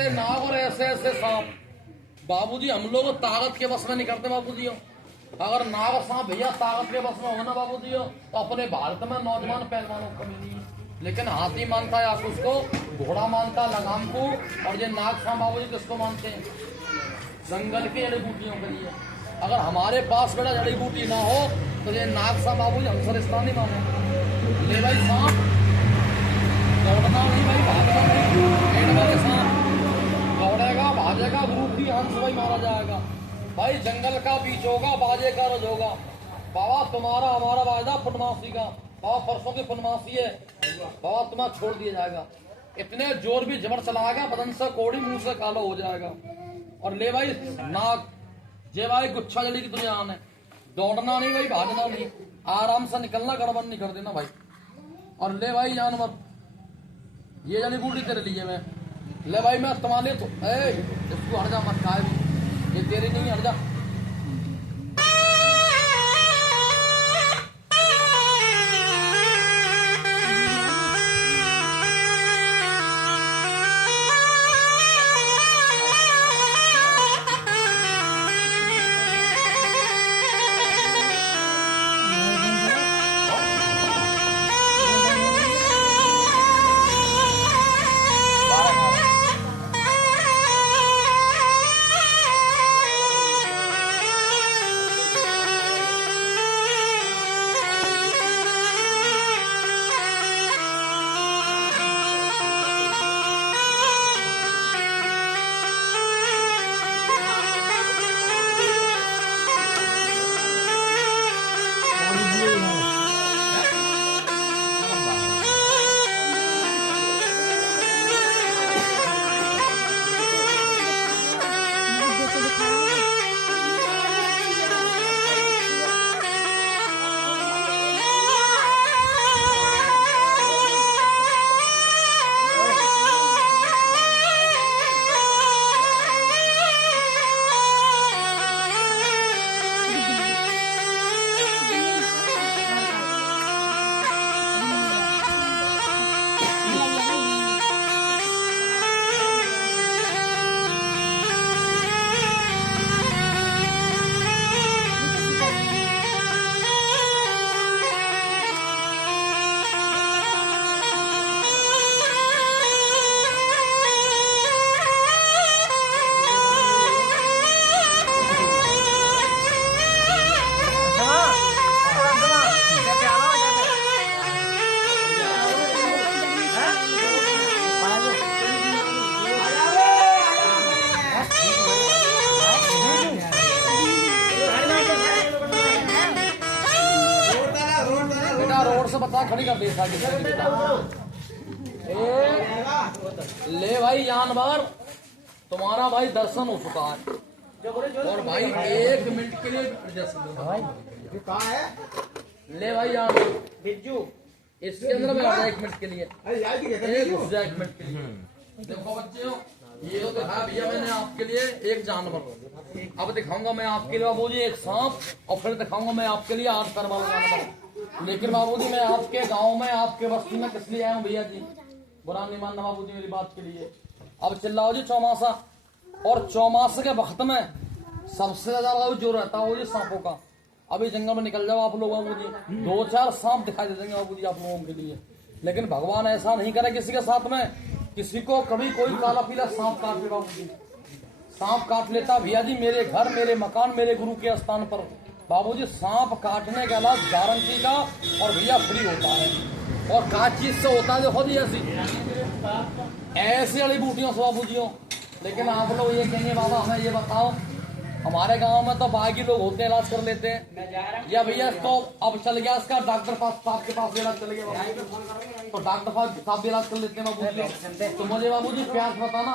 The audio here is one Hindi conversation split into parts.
ऐसे नाग और ऐसे ऐसे सांप बाबूजी हम लोग ताकत के बस में नहीं करते बाबूजी। अगर नाग और सांप भैया ताकत के बस में होना बाबूजी तो अपने भारत में नौजवान पहलवानों को कमी नहीं है। लेकिन हाथी मानता है आप उसको, घोड़ा मानता लगाम को, और ये नाग सांप बाबूजी किसको मानते हैं? जंगल की जड़ी बूटियों के लिए। अगर हमारे पास बड़ा जड़ी बूटी ना हो तो ये नाग सांप बाबूजी हम सरिस्ता नहीं माने। ले भाई सांप दौड़ना नहीं भाई, भागना नहीं। पेड़ वाले सांप दौड़ेगा भागेगा, ग्रुप भी हंस भाई मारा जाएगा भाई। जंगल का बीच होगा, बाजे का रज होगा। बाबा तुम्हारा हमारा वायदा फुनमासी का, बाबा परसों की फुनमासी है बाबा, तुम्हें छोड़ दिया जाएगा। इतने जोर भी जबर चलाएगा, बदन से कोड़ी मुंह से काला हो जाएगा। और ले भाई नाग जे भाई गुच्छा जड़ी की दुनिया है, दौड़ना नहीं भाई, भागना नहीं, आराम से निकलना, गड़बड़ नहीं कर देना भाई। और ले भाई जानवर ये जड़ी बूटी तेरे लिए मैं, ले भाई मैं तुम्हारे तो इसको हट जा मत खाए भी, ये तेरी नहीं, हट जा। बता खड़ी कर दे ले भाई जानवर तुम्हारा भाई दर्शन हो चुका है। और भाई 1 मिनट के लिए ले भाई जानवर बिज्जू इसके अंदर में 1 मिनट के लिए, 1 मिनट के लिए। देखो बच्चे ये तो दिखाया भैया मैंने आपके लिए एक जानवर, अब दिखाऊंगा मैं आपके लिए बाबूजी एक सांप, और फिर दिखाऊंगा मैं आपके लिए 8 पैर वाला जानवर। लेकिन बाबूजी मैं आपके गांव में आपके बस्ती में किस लिए आया हूँ भैया जी, बुरा नहीं मानना बाबूजी मेरी बात के लिए। अब चिल्लाओ जी चौमासा, और चौमासे के वक्त में सबसे ज्यादा जो रहता है वो जी सांपों का। अभी जंगल में निकल जाओ आप लोग बाबूजी, 2-4 सांप दिखाई दे देंगे बाबूजी आप लोगों के लिए। लेकिन भगवान ऐसा नहीं करे किसी के साथ में, किसी को कभी कोई काला पीला सांप काट ले बाबूजी, सांप काट लेता भैया जी मेरे घर मेरे मकान मेरे गुरु के स्थान पर बाबूजी सांप काटने के अलावा गारंटी का और भैया फ्री होता है। और का चीज से होता है देखो जी ऐसी जड़ी बूटियों से बाबूजियों। लेकिन आप लोग ये कहेंगे बाबा हमें ये बताओ, हमारे गांव में तो बाकी लोग होते हैं इलाज कर लेते हैं, या भैया तो अब चल गया इसका डॉक्टर साहब के पास इलाज चल गया तो डॉक्टर साहब भी इलाज कर लेते हैं बाबूजी। तो मुझे बाबूजी प्यार बताना,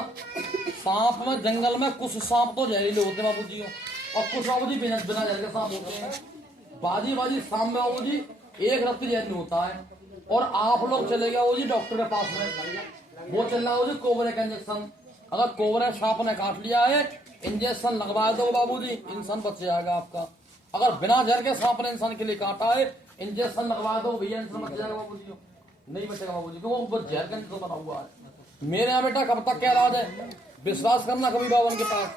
सांप में जंगल में कुछ सांप तो जहरीले होते हैं बाबूजी, और कुछ बाबूजी बिना जहर के सांप होते हैं। बाजी सांप में बाबूजी एक रक्त जहर नहीं होता है। और आप लोग चले गए वो जी डॉक्टर के पास में, वो चल रहा है वो जी कोबरे का इंजेक्शन। अगर कोबरा सांप ने काट लिया है इंजेक्शन लगवा दो बाबूजी, इंसान बच जाएगा आपका। अगर बिना जहर के सांप ने इंसान के लिए काटा है इंजेक्शन लगवा दो भैया, इंसान बच जाएगा बाबूजी, नहीं बचेगा बाबूजी, क्योंकि वो जहर का इंजेक्शन बना हुआ है। मेरे यहाँ बेटा कब तक क्या इलाज है, विश्वास करना कभी बाबन के पास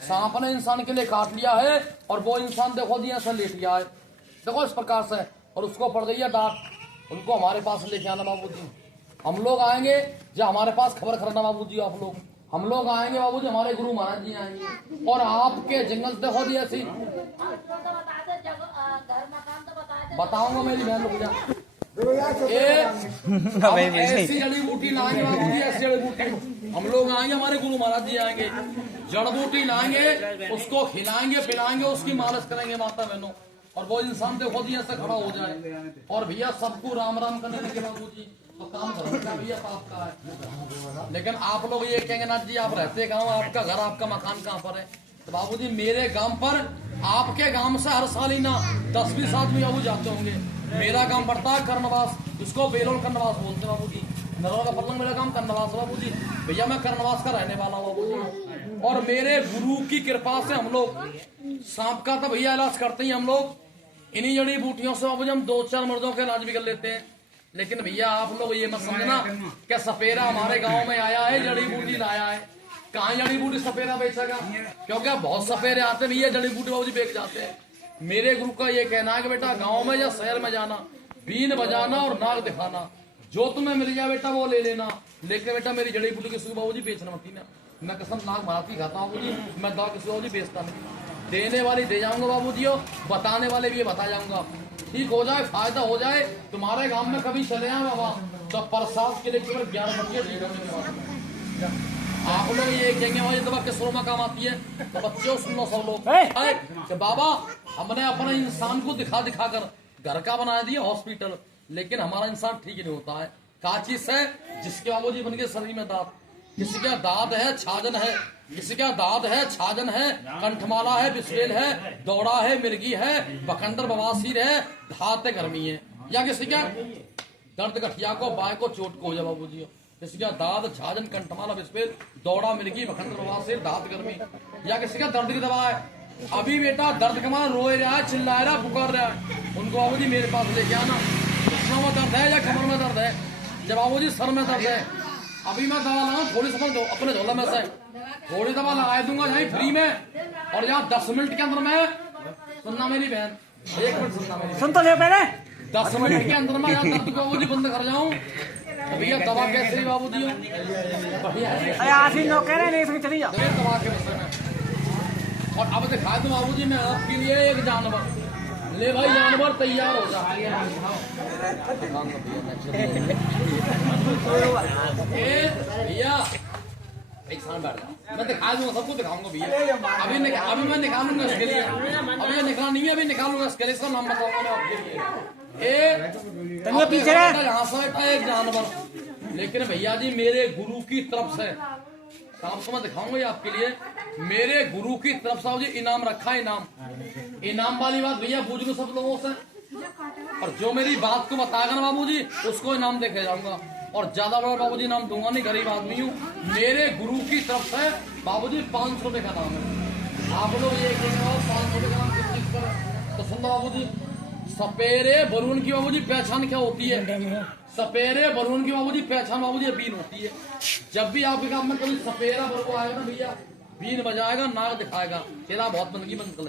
सांप ने इंसान के लिए काट लिया है और वो इंसान देखो जी ऐसा लेट गया है, देखो इस प्रकार से, और उसको पड़ गई है डांट। उनको हमारे पास लेके आना बाबूजी, हम लोग आएंगे जो हमारे पास खबर करना बाबूजी, आप लोग हम लोग आएंगे बाबूजी, हमारे गुरु महाराज जी आएंगे और आपके जंगल से देखो जी ऐसी बताऊंगा मेरी बहन रुक जा। ऐसी जड़ी बूटी लाएंगे बाबूजी, ऐसी जड़ी बूटी हम लोग आएंगे, हमारे गुरु महाराज जी आएंगे, जड़ बूटी लाएंगे, उसको खिलाएंगे पिलाएंगे, उसकी मालिश करेंगे माता बहनों, और वो इंसान देखो जी ऐसे खड़ा हो जाए। और भैया सबको राम राम करने लगे बाबूजी, तो काम करो भैया पाप का है। लेकिन आप लोग ये कहेंगे नाथ जी आप रहते गाँव, आपका घर आपका मकान कहाँ पर है? तो बाबूजी मेरे गांव पर आपके गांव से हर साल ही ना 10-20 आदमी बाबू जाते होंगे। मेरा गांव पड़ता है कर्णवास, जिसको बेलोल कर्णवास बोलते हैं बाबूजी, नरवा का पलंग मेरा गांव कर्णवास बाबूजी। भैया मैं कर्णवास का रहने वाला हूँ बाबूजी, और मेरे गुरु की कृपा से हम लोग सांप का तो भैया इलाज करते ही हम लोग, इन्हीं जड़ी बूटियों से बाबूजी हम 2-4 मर्दों का इलाज भी कर लेते हैं। लेकिन भैया आप लोग ये मत समझना क्या सपेरा हमारे गाँव में आया है जड़ी बूटी लाया है, कहाँ जड़ी बूटी सपेरा बेचेगा? क्योंकि बहुत सपेरे आते हैं भैया जड़ी बूटी बाबूजी बेच जाते हैं। मेरे गुरु का ये कहना है कि बेटा गांव में या शहर में जाना, बीन बजाना और नाग दिखाना, जो तुम्हें मिल जाए बेटा वो ले लेना, लेकिन बेटा मेरी जड़ी बूटी किसी को बाबूजी बेचना मत ना। मैं कसम नाग मारती खाता हूँ बाबूजी, मैं दवा किसी बाबूजी बेचता नहीं। देने वाली दे जाऊंगा बाबूजी, बताने वाले भी ये बता जाऊंगा, ठीक हो जाए फायदा हो जाए। तुम्हारे गाँव में कभी चले आए बाबा तो प्रसाद के लिए केवल 11 बच्चे ठीक होने। आप लोग ये कहेंगे भाई दवा किस में काम आती है, तो बच्चों सुन लो सब लोग कि बाबा हमने अपने इंसान को दिखा दिखा कर घर का बना दिया हॉस्पिटल, लेकिन हमारा इंसान ठीक ही नहीं होता है। का चीज है जिसके बाबूजी बन के शरीर में दांत, किसी का दांत है छाजन है, किसी का दांत है छाजन है, कंठमाला है, बिस्वेल है, दौड़ा है, मिर्गी है, बकंदर बवासीर है, धात गर्मी है, या किसी का दर्द गठिया को बाय को चोट को हो जाए बाबूजी, किसी का दाद छाजन कंठमाला बिस्पेल दौड़ा मिर्गी बखंड बवासीर दांत गर्मी, या किसी का दर्द की दवा है। अभी बेटा दर्द कमा रोए रहा है, चिल्ला रहा है, पुकार रहा है, उनको बाबूजी मेरे पास लेके आना। घुटनों में दर्द है या कमर में दर्द है, जब बाबूजी सर में दर्द है, अभी मैं दवा लगाऊं थोड़ी समझ दो अपने झोला में से थोड़ी दवा लगा दूंगा यही फ्री में, और यहाँ 10 मिनट के अंदर में सुनना मेरी बहन, 1 मिनट सुनना मेरी सुन तो ले पहले 10 मिनट के अंदर में यहाँ दर्द को बाबूजी बंद कर जाऊं। भैया दवा कैसे बाबूजी दवा के विषय में, और अब दिखा दूं बाबूजी मैं आपके लिए एक जानवर, ले भाई जानवर तैयार हो जा भैया, एक साथ बैठ जाओ, मैं दिखा दूंगा सबको दिखाऊंगा भैया। अभी मैं निकालूंगा इसके लिए, अभी ये निकाला नहीं है, अभी निकालूंगा इसके लिए, इसका नाम बताऊंगा मैं आपके लिए। पीछे यहाँ से एक जानवर, लेकिन भैया जी मेरे गुरु की तरफ से आपको मैं दिखाऊंगा आपके लिए, मेरे गुरु की तरफ से मुझे इनाम रखा है। इनाम वाली बात भैया पूछ लो सब लोगों से, और जो मेरी बात को बताएगा ना बाबूजी उसको इनाम देके जाऊंगा, और ज्यादा बड़ा बाबूजी इनाम दूंगा नहीं, गरीब आदमी हूँ। मेरे गुरु की तरफ से बाबूजी 500 रुपए का नाम है। आप लोग ये 500 रुपए का नाम किस चीज का, तो सुन लो बाबूजी, सपेरे बरून की बाबूजी पहचान क्या होती है? सपेरे बरून की बाबूजी पहचान बाबूजी बीन होती है। जब भी आपके काम में कभी सपेरा बरू आएगा ना भैया, बीन बजाएगा, नाग दिखाएगा, तेरा बहुत बंदगी बंद कर